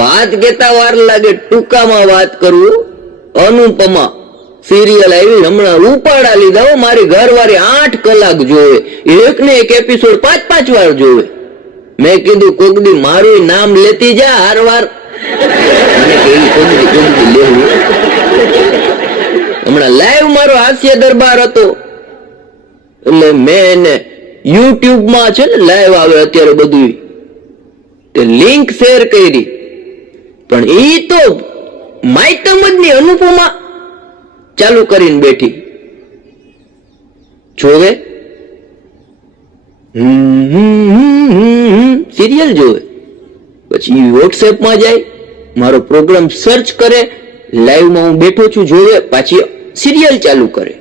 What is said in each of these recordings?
વાત કેતા વાર લાગે ટૂંકામાં વાત કરું. અનુપમા સિરિયલ આવી, હમણાં ઉપાડા લીધા હો, મારી ઘરવાળી આઠ કલાક જોવે. એક ને એક એપિસોડ પાંચ પાંચ વાર જોવે. મેં કીધું કોકદી મારું નામ લેતી જા હાર વાર. હમણાં લાઈવ મારો હાસ્ય દરબાર હતો. એટલે મેં એને યુટ્યુબમાં છે ને લાઈવ આવે અત્યારે બધું તે લિંક શેર કરી. પણ એ તો માઇટમ જ ની અનુપમા ચાલુ કરીને બેઠી. જોવે? સિરિયલ જોવે. પછી વોટ્સએપમાં જાય, મારો પ્રોગ્રામ સર્ચ કરે, લાઈવમાં હું બેઠો છું, જોવે, પાછી સિરિયલ ચાલુ કરે.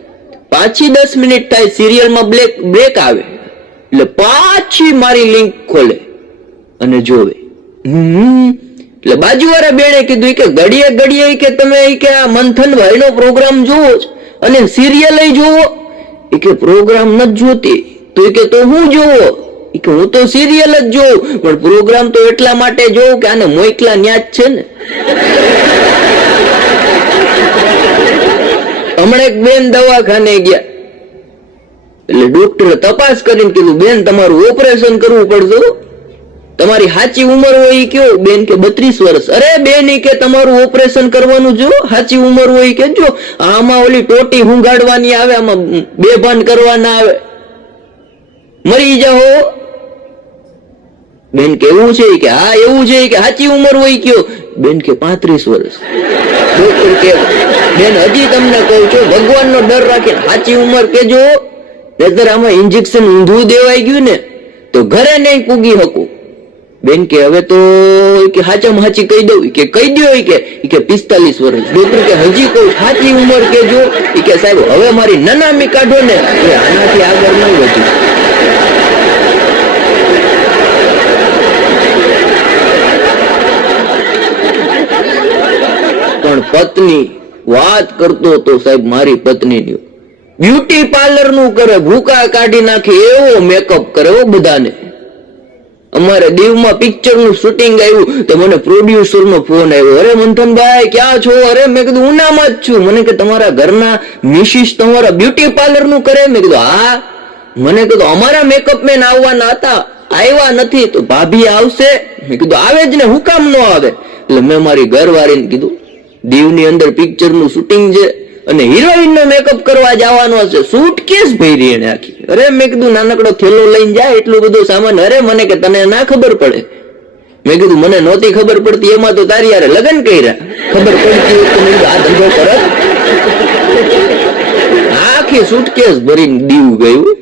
પાછી દસ મિનિટ થાય, સિરિયલમાં બ્લેક, બ્રેક આવે. એટલે પાછી મારી લિંક ખોલે અને જોવે. હમ. એટલે બાજુવાળા બેણે કીધું કે ઘડીએ ઘડીએ કે તમે કે આ મંથન ભાઈનો પ્રોગ્રામ જોવો છો અને સિરિયલ જોવો એ કે પ્રોગ્રામ ન જોતી. તો કે તો હું જોવો કે હું તો સિરિયલ જ જોઉં. પણ પ્રોગ્રામ તો એટલા માટે જોઉં કે આને મોઈકલા ન્યાજ છે ને. હમણાં એક બેન દવાખાને ગયા. એટલે ડોક્ટરે તપાસ કરીને કીધું, બેન, તમારું ઓપરેશન કરવું પડશે. તમારી સાચી ઉંમર હોય કયો બેન કે બત્રીસ વર્ષ? અરે બેન કે તમારું ઓપરેશન કરવાનું જો સાચી ઉંમર હોય કે જો. આમાં ઓલી ટોટી હુંગાડવાની આવે, આમાં બેભાન કરવાના આવે. મરી જાઓ. બેન કે એવું છે કે, હા, એવું છે કે સાચી ઉંમર હોય કયો. બેન કે પાંત્રીસ વર્ષ. ડોક્ટર કે, બેન, હજી તમને કહું છું, ભગવાનનો ડર રાખીને સાચી ઉંમર કેજો. નહીતર આમાં ઇન્જેક્શન ઊંધું દેવાઈ ગયું ને, તો ઘરે નહીં પૂગી શકું. બેન કે હવે તો કે હાચામાં હાચી કહી દઉં કે કહી દો કે કે પિસ્તાલીસ વર્ષ. ડોક્ટર કે હજી કોઈ સાચી ઉંમર કેજો? ઈ કે સાહેબ, હવે મારી નનામી કાઢો ને. એ આનાથી આગળ ન વધુ. પણ પત્ની વાત કરતો તો સાહેબ મારી પત્ની બ્યુટી પાર્લરનું કરે, ભૂકા કાઢી નાખે, એવો મેકઅપ કરે બધાને. અમારે દીવમાં પિક્ચરનું શૂટિંગ આવ્યું તો મને પ્રોડ્યુસર નો ફોન આવ્યો. અરે મંથનભાઈ, ક્યાં છો? અરે મેં કીધું, ઉનામાં જ છું. મને કે તમારા ઘરના મિસિસ તમારા બ્યુટી પાર્લરનું કરે? મેં કીધું, હા. મને કીધું, અમારા મેકઅપ મેન આવવાના હતા. આવ્યા નથી તો ભાભી આવશે. મેં કીધું, આવે જ ને હું કામ ન આવે. એટલે મેં મારી ઘરવાળીને કીધું, દીવની અંદર પિક્ચરનું શૂટિંગ છે. અને હિરોઈન નો મેકઅપ કરવા જવાનો છે. સૂટ કેસ ભરી એને આખી. અરે મેં કીધું, નાનકડો થેલો લઈને જાય એટલું બધું સામાન. અરે મને કે તને ના ખબર પડે. મેં કીધું, મને નહોતી ખબર પડતી, એમાં તો તારી યારે લગ્ન કર્યા. ખબર પડતી તો આ ધંધો કરત આખી સુટકેસ ભરીને દીવું ગયું.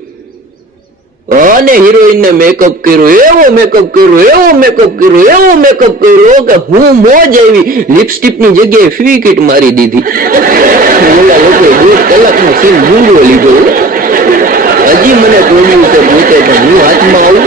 અને હિરોઈન ને મેકઅપ કર્યો, એવો મેકઅપ કર્યો, એવો મેકઅપ કર્યો, એવો મેકઅપ કર્યો. કે હું મોજ આવી લિપસ્ટિકની જગ્યાએ કિટ મારી દીધી. ઓલા લોકોએ દોઢ કલાકનો સીન ગુંગવો લીધો હજી મને પ્રોડ્યુસર પૂછે પણ હું હાથમાં આવું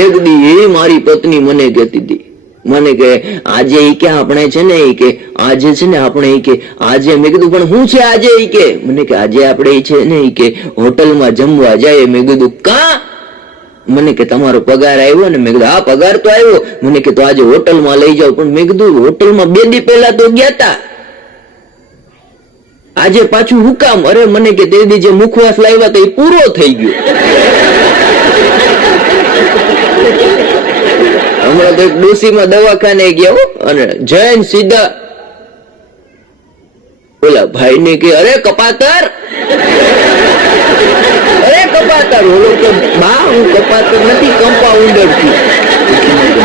એક દી એ મારી પત્ની મને કહેતી હતી મને કે આજે ઈ કે આપણે છે ને ઈ કે આજે છે ને આપણે ઈ કે આજે મેં કીધું પણ હું છે આજે ઈ કે મને કે આજે આપણે છે ને ઈ કે હોટલમાં જમવા જાય મેં કીધું, કા? મને કે તમારો પગાર આવ્યો ને મેં કીધું, હા, પગાર તો આવ્યો. મને કે, તો આજે હોટલમાં લઈ જાઓ. પણ મેં કીધું, હોટલમાં બે દી પહેલા તો ગયા હતા આજે પાછું હુકામ. અરે, મને કે, તે દી જે મુખવાસ લાવ્યા તો, એ પૂરો થઈ ગયો. હમણાં તો એક ડોસીમાં દવાખાને ગયા અને જૈન સીધા ઓલા ભાઈ ને કે, અરે, કપાતર! અરે, કપાતર! ઓલો કે, બા, હું કપાતર નથી કમ્પાઉન્ડર છું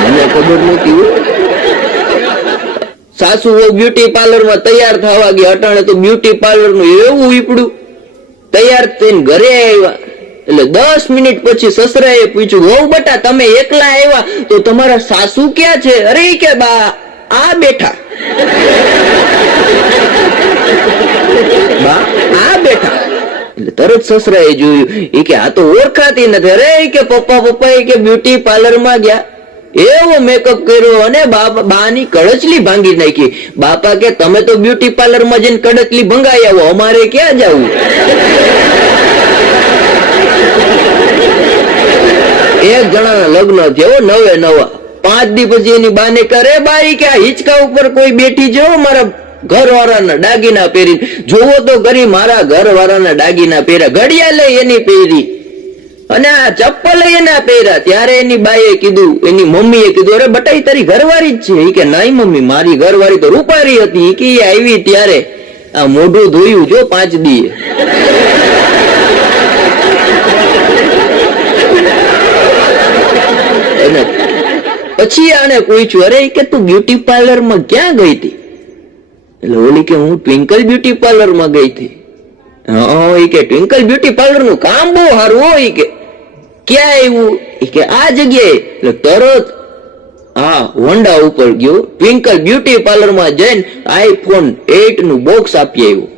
મને ખબર નથી. સાસુ બ્યુટી પાર્લરમાં તૈયાર થવા ગયા, અટાણે તો બ્યુટી પાર્લરનું એવું વીપડું તૈયાર થઈને ઘરે આવ્યા. એટલે દસ મિનિટ પછી સસરાએ પૂછ્યું હોવ બટા, તમે એકલા આવ્યા? તો તમારા સાસુ ક્યાં છે? અરે કે બા, આ બેઠા. તરત સસરાએ જોયું એ કે આ તો ઓળખાતી નથી. અરે કે પપ્પા પપ્પા એ કે બ્યુટી પાર્લરમાં ગયા. એવો મેકઅપ કર્યો અને બાની કડચલી ભાંગી નાખી. બાપા કે, તમે તો બ્યુટી પાર્લરમાં જઈને કડચલી ભંગાઈ આવો. અમારે ક્યાં જવું? એક જણાના લગ્ન થયો નવે નવા. પાંચ દી પછી એની બાને કરે બાઈ કે આ હિંચકા ઉપર કોઈ બેઠી જો મારા ઘરવાળાના દાગીના પહેરી. જોવો તો કરી મારા ઘરવાળાના દાગીના પહેર્યા. ઘડિયાળ એની પહેરી. અને આ ચપ્પલ એના પહેર્યા. ત્યારે એની બાઈએ કીધું, એની મમ્મીએ કીધું, અરે બટાઈ, તારી ઘરવાળી જ છે. કે નહીં મમ્મી, મારી ઘરવાળી તો રૂપારી હતી. કે આવી ત્યારે આ મોઢું ધોયું જો પાંચ દીએ પછી આને પૂછ્યું, અરે કે તું બ્યુટી પાર્લરમાં ક્યાં ગઈ હતી? એટલે ઓલી કે હું ટ્વિંકલ બ્યુટી પાર્લરમાં ગઈ હતી. હા એ કે ટ્વિંકલ બ્યુટી પાર્લરનું કામ બહુ સારું હોય કે. ક્યાં આવ્યું એ કે આ જગ્યાએ. એટલે તરત હા હોન્ડા ઉપર ગયો ટ્વિંકલ બ્યુટી પાર્લરમાં જઈને આઈફોન એટનું બોક્સ આપી આવ્યું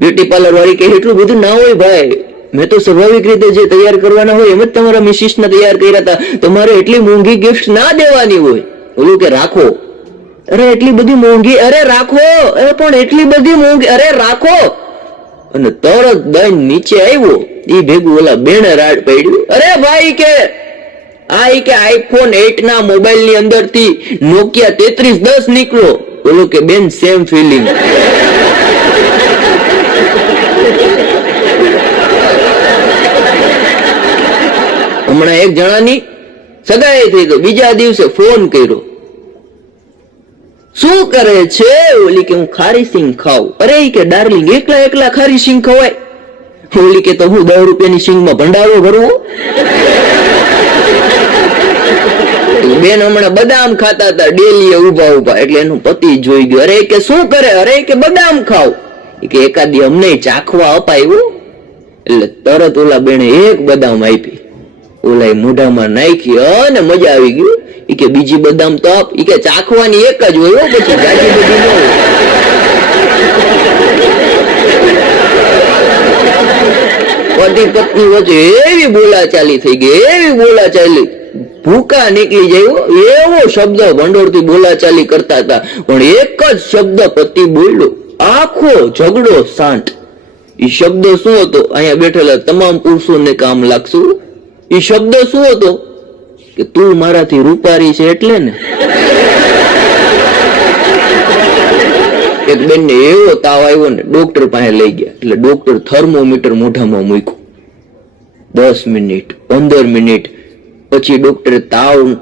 બ્યુટી પાર્લર વાળી કે એટલું બધું ના હોય ભાઈ. મેં તો સ્વાભાવિક રીતે જે તૈયાર કરવાના હોય એમ જ તમારા મિસિસ ને તૈયાર કર્યા હતા. તમારે એટલી મોંઘી ગિફ્ટ ના દેવાની હોય. ઓલું કે રાખો. અરે એટલી બધી મોંઘી, અરે રાખો, અરે પણ એટલી બધી મોંઘી, અરે રાખો. અને તરત બેન નીચે આવ્યો એ ભેગું ઓલા બેને રાડ પડ્યું. અરે ભાઈ કે, આ કે આઈફોન એટ ના મોબાઈલની અંદરથી નોકિયા તેત્રીસ દસ નીકળો. બોલો કે બેન સેમ ફિલિંગ હમણાં એક જણાની સગાઈ થઈ તો બીજા દિવસે ફોન કર્યો. શું કરે છે? ઓલી કે હું ખારી સિંગ ખાઉં. અરે કે ડાર્લિંગ એકલા એકલા ખારી સિંગ ખવાય. ઓલી કે તો હું દસ રૂપિયાની સિંગમાં ભંડારો ભરવો બેન હમણાં બદામ ખાતા હતા ડેલી ઊભા ઊભા એટલે એનું પતિ જોઈ ગયો. અરે કે શું કરે? અરે કે બદામ ખાવ કે એકાદી અમને ચાખવા અપાયું એટલે તરત ઓલા બેને એક બદામ આપી. ઓલા મોઢામાં નાખી અને મજા આવી ગયું ઈ કે બીજી બદામ તો આપ, ઈ કે ચાખવાની એક જ હોય પછી જાજી બધી પતિ પત્ની વચ્ચે એવી બોલાચાલી થઈ ગઈ, એવી બોલાચાલી. ભૂકા નીકળી જાય એવો શબ્દ ભંડોળથી બોલાચાલી કરતા હતા. પણ એક જ શબ્દ પતિ બોલ્યો, આખો ઝઘડો શાંત. એ શબ્દ શું હતો? અહીંયા બેઠેલા તમામ પુરુષોને કામ લાગશું ઈ શબ્દ શું હતો? કે તું મારાથી રૂપારી છે એટલે ને. એક બેનને એવો તાવ આવ્યો ને, ડોક્ટર પાસે લઈ ગયા. એટલે ડોક્ટર થર્મોમીટર મોઢામાં મૂક્યું. દસ મિનિટ, પંદર મિનિટ, પછી ડોક્ટરે તાવ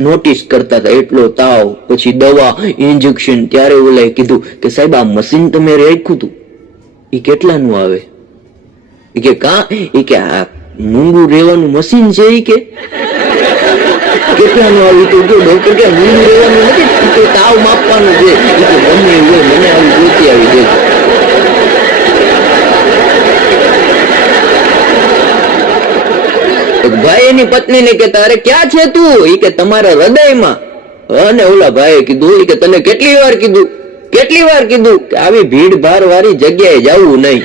નોટિસ કરતા હતા. એટલો તાવ, પછી દવા, ઇન્જેક્શન, ત્યારે ઓલાએ કીધું કે સાહેબ, આ મશીન તમે રાખ્યું હતું એ કેટલાનું આવે? એ કે, કા? ઈ કે, આ મૂંગું રહેવાનું મશીન છે કે? કેટલાનું આવ્યું તો જો ડોક્ટર કે મૂંગું રહેવાનું નથી તો તાવ માપવાનું છે. કે ગમે એવું મને આવી જોતી આવી દે. ભાઈ એની પત્નીને કે, તારે ક્યાં છે તું? એ કે, તમારા હૃદયમાં. અને ઓલા ભાઈએ કીધું કે, તને કેટલી વાર કીધું? કેટલી વાર કીધું? કે, આવી ભીડ ભાર વાળી જગ્યાએ જવું નહીં.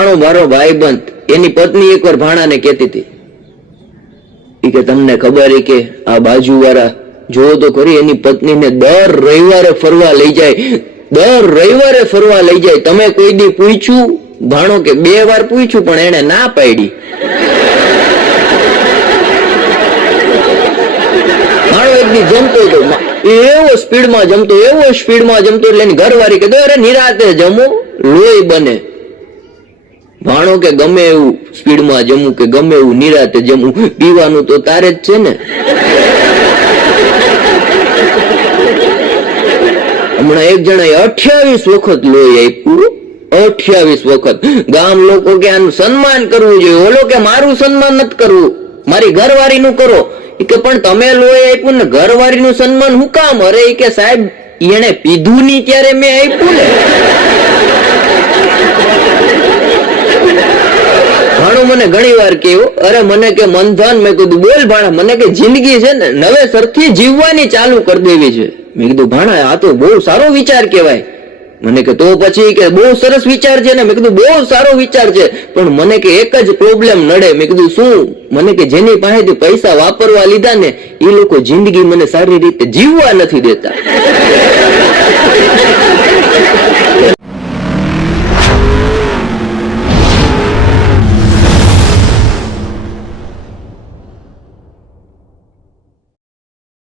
ભાણો મારો ભાઈબંધ એની પત્ની એકવાર ભાણાને કહેતી હતી. એ કે તમને ખબર કે આ બાજુવાળા જો તો ખરી એની પત્નીને દર રવિવારે ફરવા લઈ જાય. દર રવિવારે ફરવા લઈ જાય. તમે કોઈ દી પૂછ્યું? ભાણો કે બે વાર પૂછ્યું, પણ એને ના પાડી. ભાણો એક દી જમતો હતો. એવો સ્પીડમાં જમતો, એવો સ્પીડમાં જમતો એટલે એની ઘરવાળી કે અરે નિરાતે જમો, લોહી બને. ભાણો કે ગમે એવું સ્પીડમાં જમવું કે ગમે એવું નિરાતે જમવું પીવાનું તો તારે જ છે ને. હમણાં એક જણાએ અઠ્યાવીસ વખત લોહી આપ્યું, અઠ્યાવીસ વખત. ગામ લોકો કે આનું સન્માન કરવું જોઈએ. ઓલો કે મારું સન્માન નથી કરવું. મારી ઘરવાળીનું કરો. કે પણ તમે લોહી આપ્યું ને ઘરવાળીનું સન્માન હું કામ? અરે કે સાહેબ એને પીધું ની ત્યારે મેં આપ્યું ને ભાણું મને ઘણી વાર કેવું અરે મને કે મનધન મેં કીધું, બોલ ભાણા, મને કે જિંદગી છે ને નવેસરથી જીવવાની ચાલુ કરી દેવી છે. મેં કીધું, ભાણા, આ તો બહુ સારો વિચાર કહેવાય. મને કે, તો પછી કે બહુ સરસ વિચાર છે ને? મેં કીધું, બહુ સારો વિચાર છે. પણ મને કે એક જ પ્રોબ્લેમ નડે. મેં કીધું, શું? મને કે, જેની પાસેથી પૈસા વાપરવા લીધા ને એ લોકો જિંદગી મને સારી રીતે જીવવા નથી દેતા.